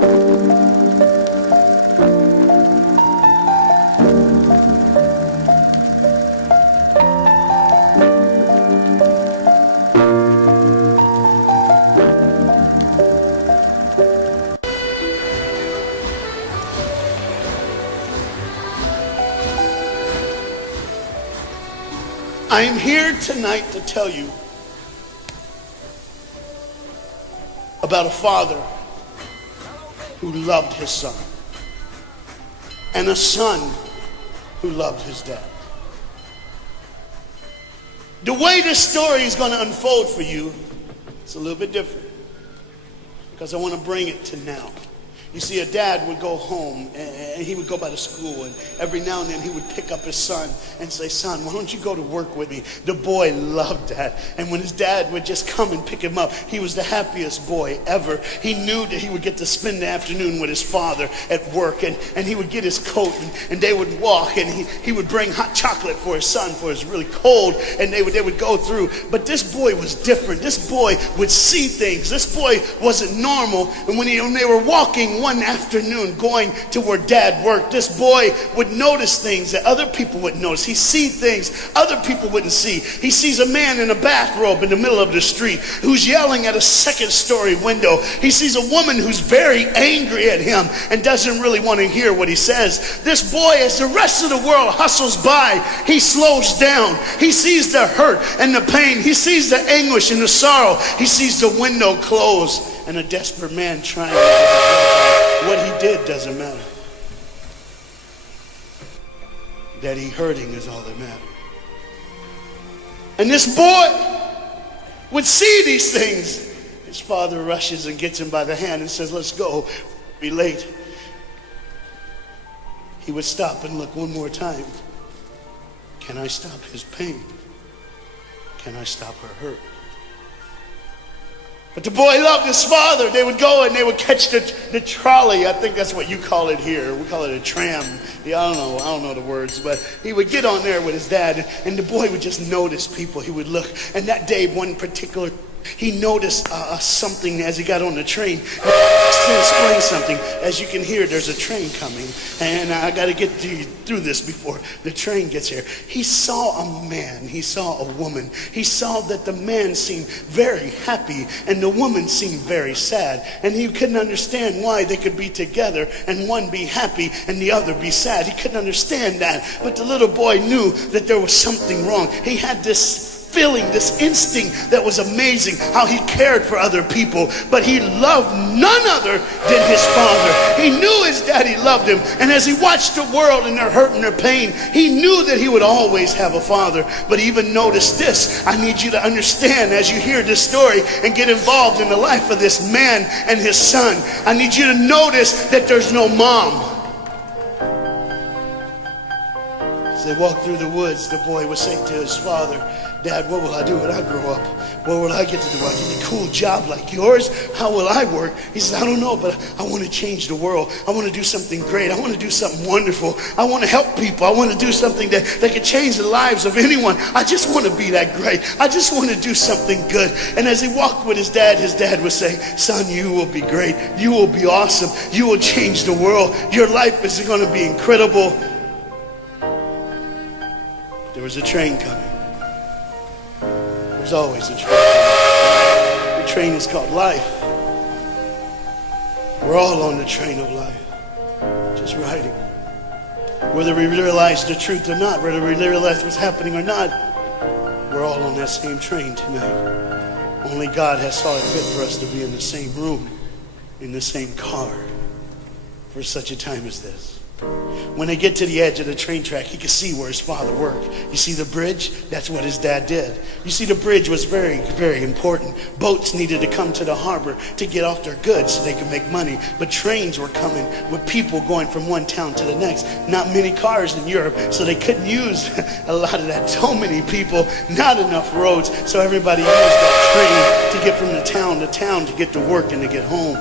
I am here tonight to tell you about a father who loved his son and a son who loved his dad. The way this story is going to unfold for you, it's a little bit different because I want to bring it to now. You see, a dad would go home and he would go by the school, and every now and then he would pick up his son and say, "Son, why don't you go to work with me?" The boy loved that. And when his dad would just come and pick him up, he was the happiest boy ever. He knew that he would get to spend the afternoon with his father at work, and he would get his coat and they would walk, and he would bring hot chocolate for his son, for it's really cold, and they would go through. But this boy was different. This boy would see things. This boy wasn't normal. And when they were walking one afternoon going to where dad worked, this boy would notice things that other people wouldn't notice. He see things other people wouldn't see. He sees a man in a bathrobe in the middle of the street who's yelling at a second-story window. He sees a woman who's very angry at him and doesn't really want to hear what he says. This boy, as the rest of the world hustles by, he slows down. He sees the hurt and the pain. He sees the anguish and the sorrow. He sees the window close and a desperate man trying to get away. What he did doesn't matter. That he hurting is all that matters. And this boy would see these things. His father rushes and gets him by the hand and says, "Let's go. Be late." He would stop and look one more time. Can I stop his pain? Can I stop her hurt? But the boy loved his father. They would go and they would catch the trolley. I think that's what you call it here. We call it a tram. Yeah, I don't know the words, but he would get on there with his dad, and the boy would just notice people. He would look, and that day, one particular, he noticed something as he got on the train. To explain something, as you can hear, there's a train coming, and I got to get through this before the train gets here. He saw a man, he saw a woman. He saw that the man seemed very happy and the woman seemed very sad, and he couldn't understand why they could be together and one be happy and the other be sad. He couldn't understand that, but the little boy knew that there was something wrong. He had this feeling, this instinct that was amazing, how he cared for other people, but he loved none other than his father. He knew his daddy loved him, and as he watched the world and their hurt and their pain, he knew that he would always have a father. But he even noticed this. I need you to understand, as you hear this story and get involved in the life of this man and his son, I need you to notice that there's no mom. As they walked through the woods, the boy would say to his father, "Dad, what will I do when I grow up? What will I get to do? I get a cool job like yours? How will I work?" He says, "I don't know, but I want to change the world. I want to do something great. I want to do something wonderful. I want to help people. I want to do something that could change the lives of anyone. I just want to be that great. I just want to do something good." And as he walked with his dad would say, "Son, you will be great. You will be awesome. You will change the world. Your life is going to be incredible." There was a train coming. There's always a train. The train is called life. We're all on the train of life, just riding. Whether we realize the truth or not, whether we realize what's happening or not, we're all on that same train tonight. Only God has saw it fit for us to be in the same room, in the same car, for such a time as this. When they get to the edge of the train track, he could see where his father worked. You see the bridge? That's what his dad did. You see, the bridge was very, very important. Boats needed to come to the harbor to get off their goods so they could make money. But trains were coming with people going from one town to the next. Not many cars in Europe, so they couldn't use a lot of that. So many people, not enough roads, so everybody used that train to get from the town to town to get to work and to get home.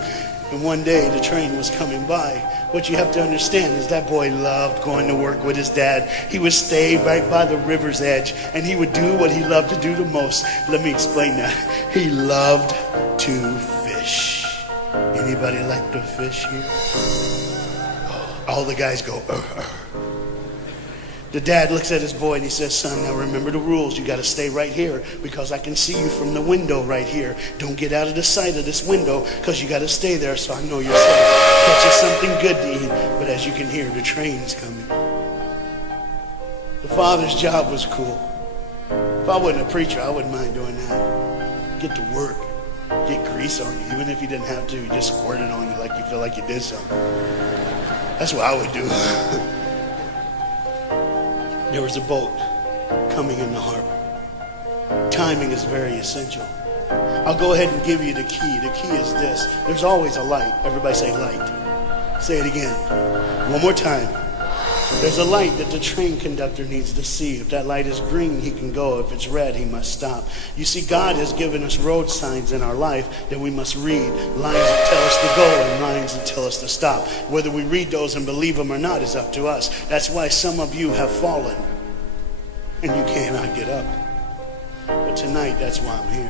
And one day the train was coming by. What you have to understand is that boy loved going to work with his dad. He would stay right by the river's edge, and he would do what he loved to do the most. Let me explain that. He loved to fish. And Anybody like to fish here? All the guys go, The dad looks at his boy and he says, son, now remember the rules. You got to stay right here because I can see you from the window right here. Don't get out of the sight of this window because you got to stay there so I know you're safe. Catch you something good to eat. But as you can hear, the train's coming. The father's job was cool. If I wasn't a preacher, I wouldn't mind doing that. Get to work. Get grease on you. Even if you didn't have to, you just squirt it on you like you feel like you did something. That's what I would do. There was a boat coming in the harbor. Timing is very essential. I'll go ahead and give you the key. The key is this. There's always a light. Everybody say light. Say it again. One more time. There's a light that the train conductor needs to see. If that light is green, he can go. If it's red, he must stop. You see, God has given us road signs in our life that we must read. Lines that tell us to go and lines that tell us to stop. Whether we read those and believe them or not is up to us. That's why some of you have fallen and you cannot get up. But tonight, that's why I'm here.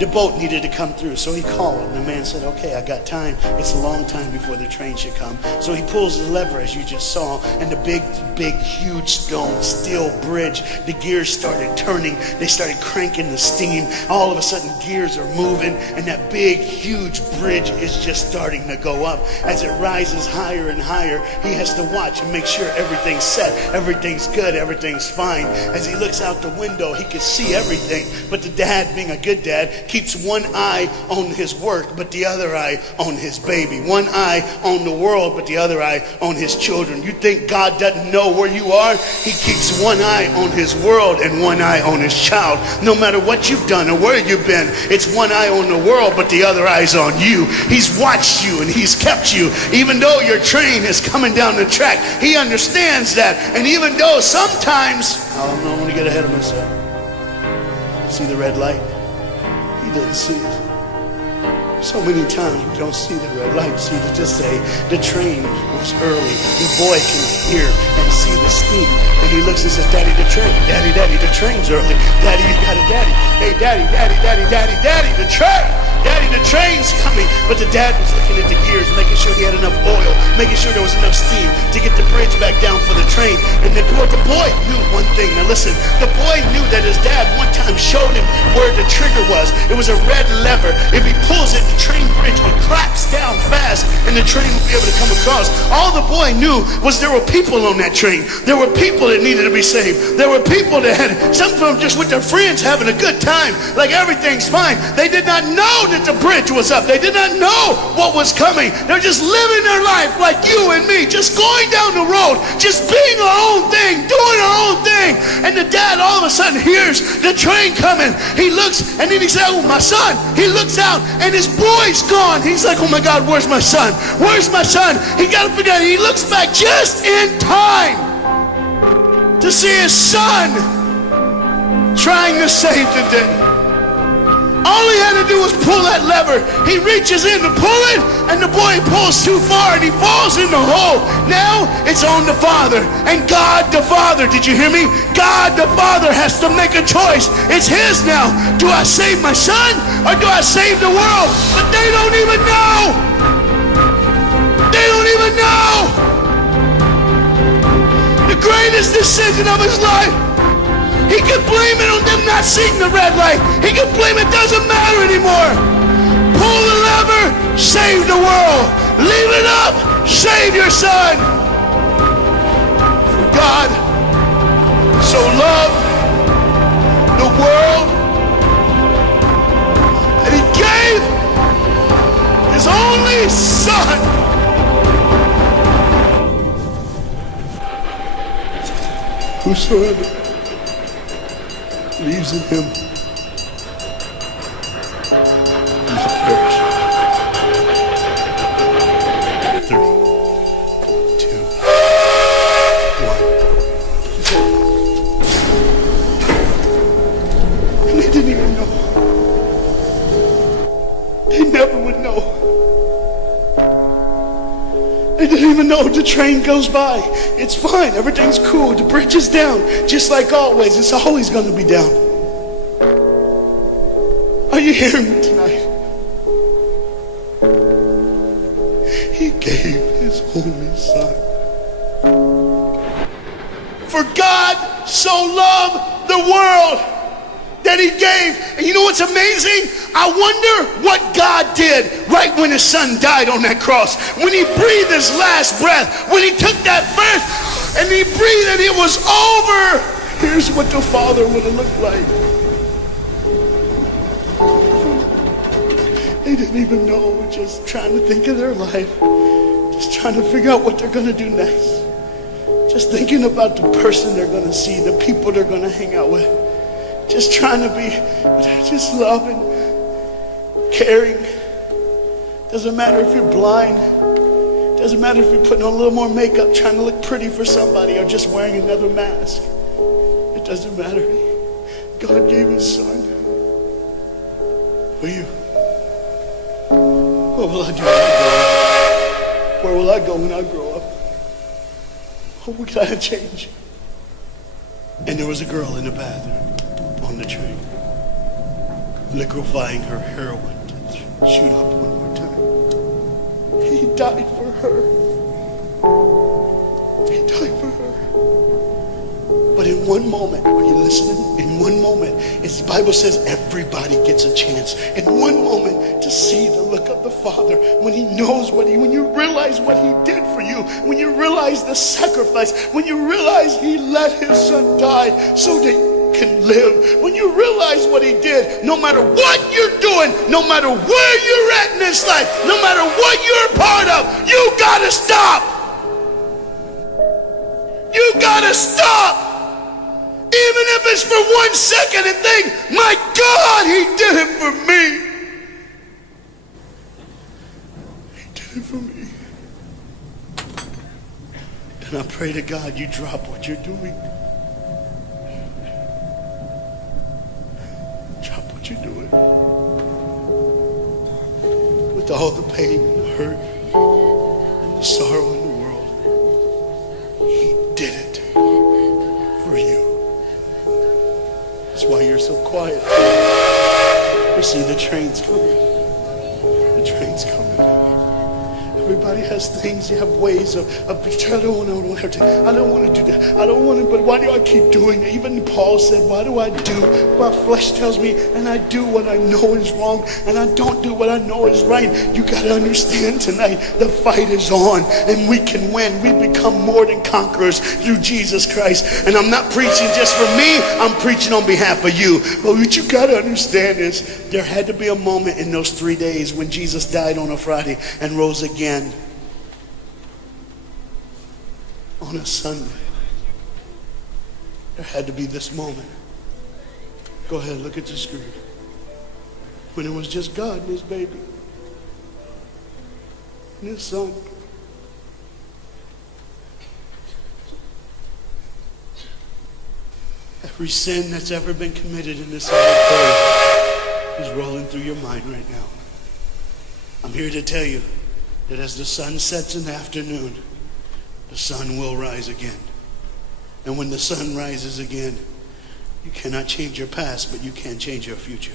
The boat needed to come through, so he called, and the man said, okay, I got time. It's a long time before the train should come. So he pulls the lever, as you just saw, and the big, huge stone steel bridge, the gears started turning. They started cranking the steam. All of a sudden, gears are moving, and that big, huge bridge is just starting to go up. As it rises higher and higher, he has to watch and make sure everything's set, everything's good, everything's fine. As he looks out the window, he can see everything, but the dad, being a good dad, keeps one eye on his work, but the other eye on his baby. One eye on the world, but the other eye on his children. You think God doesn't know where you are? He keeps one eye on his world and one eye on his child. No matter what you've done or where you've been, it's one eye on the world, but the other eye's on you. He's watched you and he's kept you. Even though your train is coming down the track, he understands that. And even though sometimes, I don't want to get ahead of myself. See the red light? He didn't see it. So many times we don't see the red light. See, to just say the train was early. The boy can hear and see the steam. And he looks and says, Daddy, the train. Daddy, the train's early. Daddy, you got it, Daddy. Hey, Daddy, the train. Daddy, the train's coming. But the dad was looking at the gears, making sure he had enough oil, making sure there was enough steam to get the bridge back down for the train. And the boy knew one thing. Now listen, the boy knew that his dad one time showed him where the trigger was. It was a red lever. If he pulls it, the train bridge would collapse down fast and the train would be able to come across. All the boy knew was there were people on that train. There were people that needed to be saved. There were people that had, some of them just with their friends having a good time, like everything's fine. They did not know that the bridge was up. They did not know what was coming. They're just living their life like you and me, just going down the road, just being our own thing, doing our own thing. And the dad all of a sudden hears the train coming. He looks and then he says, oh, my son. He looks out and his boy's gone. He's like, oh my God, where's my son? Where's my son? He got to figure out. He looks back just in time to see his son trying to save the day. All he had to do was pull that lever. He reaches in to pull it, and the boy pulls too far, and he falls in the hole. Now it's on the father, and God the Father, did you hear me? God the Father has to make a choice. It's his now. Do I save my son, or do I save the world? But they don't even know. They don't even know. The greatest decision of his life. He can blame it on them not seeing the red light. He can blame it doesn't matter anymore. Pull the lever, save the world. Leave it up, save your son. For God so loved the world that he gave his only son. Whosoever believes in him will not perish. 3, 2, 1. And they didn't even know. They never would know. They didn't even know. The train goes by. It's fine. Everything's cool. The bridge is down. Just like always. It's always going to be down. Are you hearing me tonight? He gave his only son. For God so loved the world that he gave. And you know what's amazing? I wonder what God did right when his son died on that cross. When he breathed his last breath, when he took that breath and he breathed and it was over. Here's what the Father would have looked like. They didn't even know, just trying to think of their life, just trying to figure out what they're going to do next. Just thinking about the person they're going to see, the people they're going to hang out with. Just trying to be just loving, caring. Doesn't matter if you're blind. Doesn't matter if you're putting on a little more makeup, trying to look pretty for somebody, or just wearing another mask. It doesn't matter. God gave his son for you. What will I do when I grow up? Where will I go when I grow up? What can I change? And there was a girl in the bathroom on the train, liquefying her heroin to shoot up one more time. He died for her. He died for her. But in one moment, are you listening? In one moment, as the Bible says, everybody gets a chance. In one moment to see the look of the Father when he knows when you realize what he did for you, when you realize the sacrifice, when you realize he let his son die so that you can live, when you realize what he did, no matter what you're doing, no matter where you're at in this life, no matter what you're a part of, you gotta stop. You gotta stop. Even if it's for 1 second, and think, my God, he did it for me. He did it for me. And I pray to God you drop what you're doing. Drop what you're doing. With all the pain and the hurt and the sorrow in the world, he did it for you. That's why you're so quiet. You see the train's coming. The train's coming. Everybody has things, you have ways of I don't want to do that. I don't want to, but why do I keep doing it? Even Paul said, why do I do what my flesh tells me, and I do what I know is wrong, and I don't do what I know is right? You got to understand tonight, the fight is on, and we can win. We become more than conquerors through Jesus Christ. And I'm not preaching just for me, I'm preaching on behalf of you. But what you got to understand is, there had to be a moment in those 3 days when Jesus died on a Friday and rose again on a Sunday. There had to be this moment. Go ahead, look at the screen. When it was just God and his baby and his son. Every sin that's ever been committed in this earth is rolling through your mind right now. I'm here to tell you that as the sun sets in the afternoon, the sun will rise again. And when the sun rises again, you cannot change your past, but you can change your future.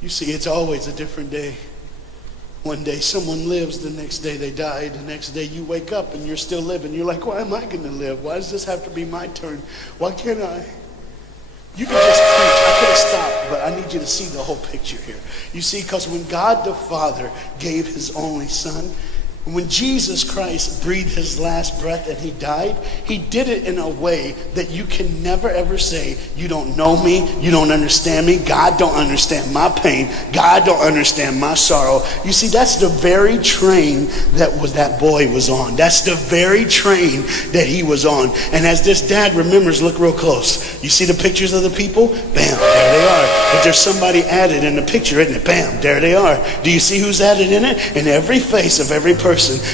You see, it's always a different day. One day someone lives, the next day they die, the next day you wake up and you're still living. You're like, why am I going to live? Why does this have to be my turn? Why can't I? You can just preach. I could have stopped, but I need you to see the whole picture here. You see, because when God the Father gave his only son, when Jesus Christ breathed his last breath and he died, he did it in a way that you can never ever say, you don't know me, you don't understand me, God don't understand my pain, God don't understand my sorrow. You see, that's the very train that boy was on. That's the very train that he was on. And as this dad remembers, look real close. You see the pictures of the people? Bam, there they are. But there's somebody added in the picture, isn't it? Bam, there they are. Do you see who's added in it? In every face of every person,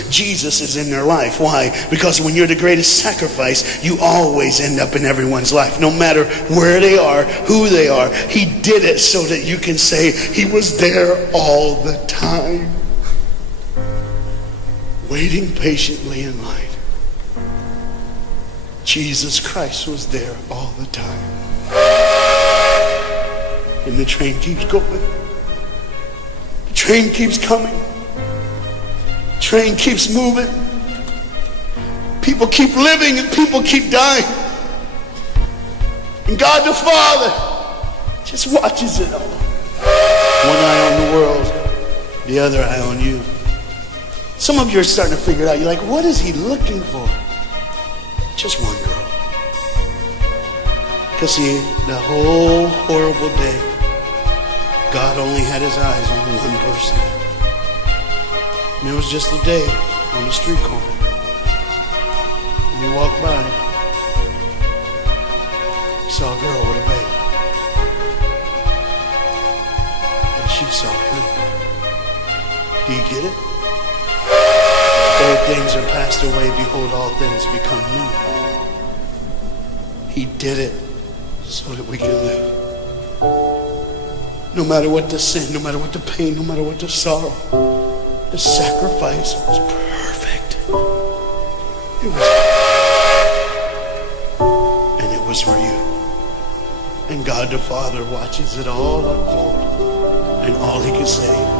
Jesus is in their life. Why? Because when you're the greatest sacrifice, you always end up in everyone's life. No matter where they are, who they are, he did it so that you can say he was there all the time, waiting patiently in line. Jesus Christ was there all the time. And the train keeps going. The train keeps coming. Train keeps moving. People keep living and people keep dying. And God the Father just watches it all. One eye on the world, the other eye on you. Some of you are starting to figure it out. You're like, what is he looking for? Just one girl. Because see, the whole horrible day, God only had his eyes on one person. And it was just a day on the street corner. And he walked by. He saw a girl with a baby. And she saw him. Do you get it? Old things are passed away. Behold, all things become new. He did it so that we can live. No matter what the sin, no matter what the pain, no matter what the sorrow, the sacrifice was perfect. It was perfect. And it was for you. And God the Father watches it all unfold. And all he can say